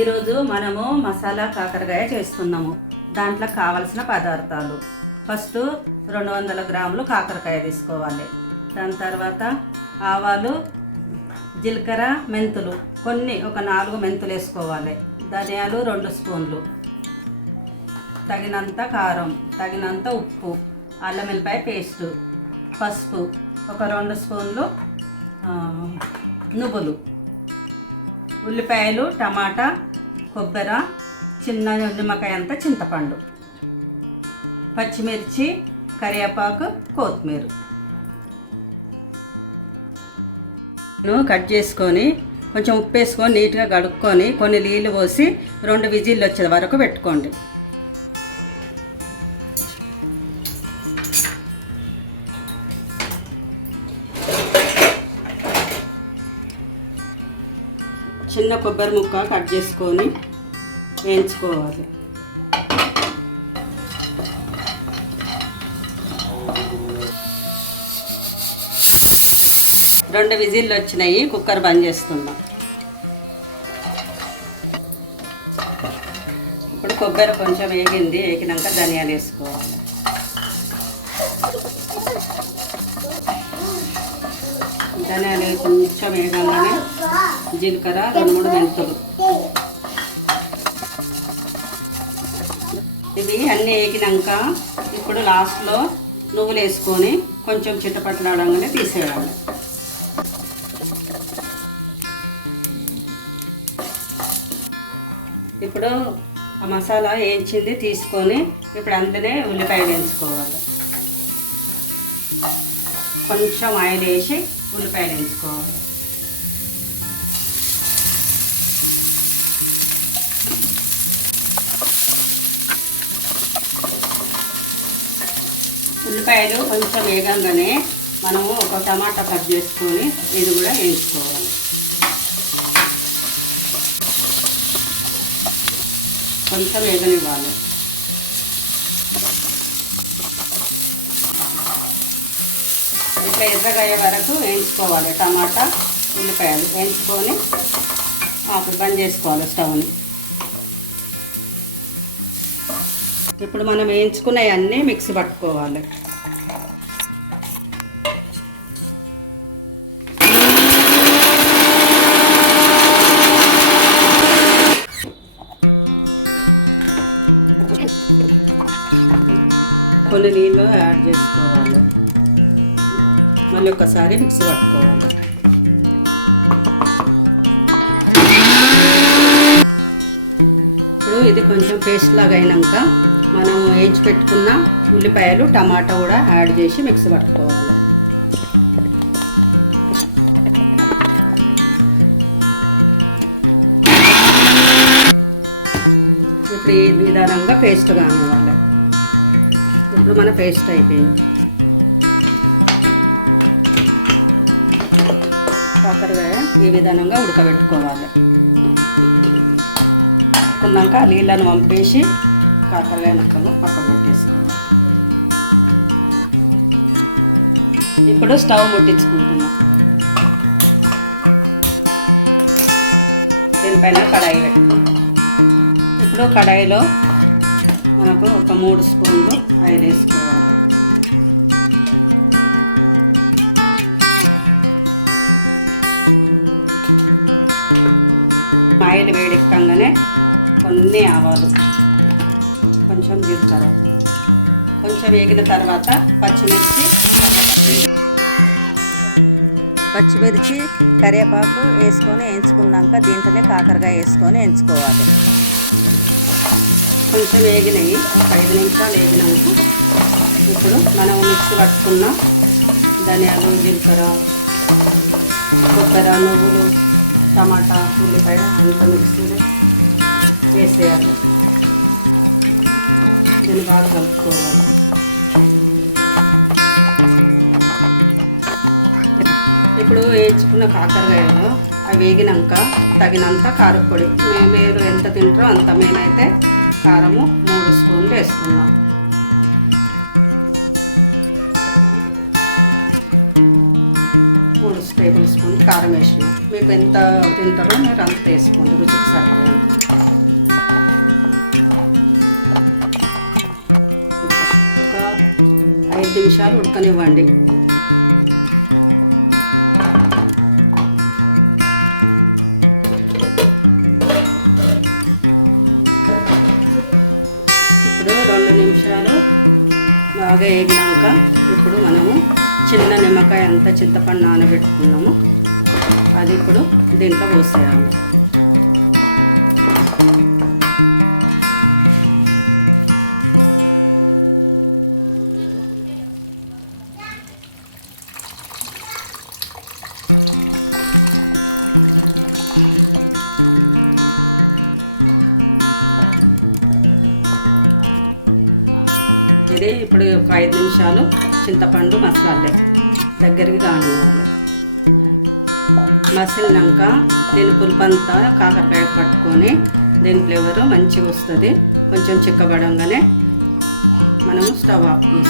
ఈరోజు మనము మసాలా కాకరకాయ చేస్తున్నాము. దాంట్లో కావలసిన పదార్థాలు: ఫస్ట్ 200 గ్రాములు కాకరకాయ తీసుకోవాలి. దాని తర్వాత ఆవాలు, జీలకర్ర, మెంతులు కొన్ని ఒక 4 మెంతులు వేసుకోవాలి. ధనియాలు 2 స్పూన్లు, తగినంత కారం, తగినంత ఉప్పు, అల్లం వెల్లిపాయ పేస్టు, పసుపు, ఒక 2 స్పూన్లు నువ్వులు, ఉల్లిపాయలు, టమాటా, కొబ్బరి, చిన్న నిమ్మకాయ అంత చింతపండు, పచ్చిమిర్చి, కరివేపాకు, కొత్తిమీర కట్ చేసుకొని కొంచెం ఉప్పు వేసుకొని నీట్గా కడుక్కొని కొన్ని నీళ్ళు పోసి 2 విజిల్లు వచ్చే వరకు పెట్టుకోండి. చిన్న కొబ్బరి ముక్క కట్ చేసుకొని వేయించుకోవాలి. రెండు విజిల్లు వచ్చినాయి. కుక్కర్ బంద్ చేస్తున్నాం. ఇప్పుడు కొబ్బరి కొంచెం వేగింది. వేగినాక ధనియాలు వేసుకోవాలి. ధనియాలు కొంచెం వేగంగానే జీలకర్ర, 2-3 మెంతులు, ఇవి అన్నీ వేగినాక ఇప్పుడు లాస్ట్లో నువ్వులు వేసుకొని కొంచెం చిట్టపట్లాడంగానే తీసేయాలి. ఇప్పుడు ఆ మసాలా వేయించింది తీసుకొని ఇప్పుడు అందులోనే ఉల్లిపాయలు వేసుకోవాలి. కొంచెం ఆయిల్ వేసి ఉల్లిపాయలు వేసుకోవాలి. ఉల్లిపాయలు కొంచెం వేగంగానే మనము ఒక టమాటా కట్ చేసుకొని ఇది కూడా వేసుకోవాలి. కొంచెం వేగనివ్వాలి. ఇట్లా ఎర్రగయ్యే వరకు వేయించుకోవాలి. టమాటా, ఉల్లిపాయలు వేయించుకొని అప్పుడు బంద్ చేసుకోవాలి స్టవ్ని. ఇప్పుడు మనం వేయించుకునేవన్నీ మిక్సీ పట్టుకోవాలి. కొన్ని నీళ్ళు యాడ్ చేసుకోవాలి. మళ్ళీ ఒకసారి మిక్సీ పట్టుకోవాలి. ఇప్పుడు ఇది కొంచెం పేస్ట్ లాగా అయినాక మనం వేయించి పెట్టుకున్న ఉల్లిపాయలు, టమాటా కూడా యాడ్ చేసి మిక్సీ పట్టుకోవాలి. ఇప్పుడు ఈ విధానంగా పేస్ట్ కానివ్వాలి. ఇప్పుడు మన పేస్ట్ అయిపోయింది. కాకరకాయ ఈ విధానంగా ఉడకబెట్టుకోవాలి. ఉడుకున్నాక నీళ్ళను పంపేసి కాకరకాయ ముక్కలు పక్కన పెట్టేసుకోవాలి. ఇప్పుడు స్టవ్ ముట్టించుకుంటాం. దీనిపైన కడాయి పెట్టుకుంటాం. ఇప్పుడు కడాయిలో మనకు ఒక 3 స్పూన్లు ఆయిల్ వేసుకోవాలి. ఆయిల్ వేడెక్కగానే కొన్ని ఆవాలు, కొంచెం జీలకర్ర, కొంచెం వేగిన తర్వాత పచ్చిమిర్చి, కరివేపాకు వేసుకొని వేయించుకున్నాక దీంట్లోనే కాకరకాయ వేసుకొని వేయించుకోవాలి. కొంచెం వేగినాయి. 5 నిమిషాలు వేగినాము. ఇప్పుడు మనం మిక్సీ పట్టుకున్న ధనియాలు, జీలకర్ర, కొబ్బరి, టమాటా, ఉల్లిపాయ మిక్సీలో వేసేయాలి. ఇది బాగా కలుపుకోవాలి. ఇప్పుడు వేయించుకున్న కాకరకాయలు అవి వేగినాక తగినంత కారపొడి, మీరు ఎంత తింటారో అంత. మేమైతే కారము 3 స్పూన్లు వేసుకున్నాము. Stove off.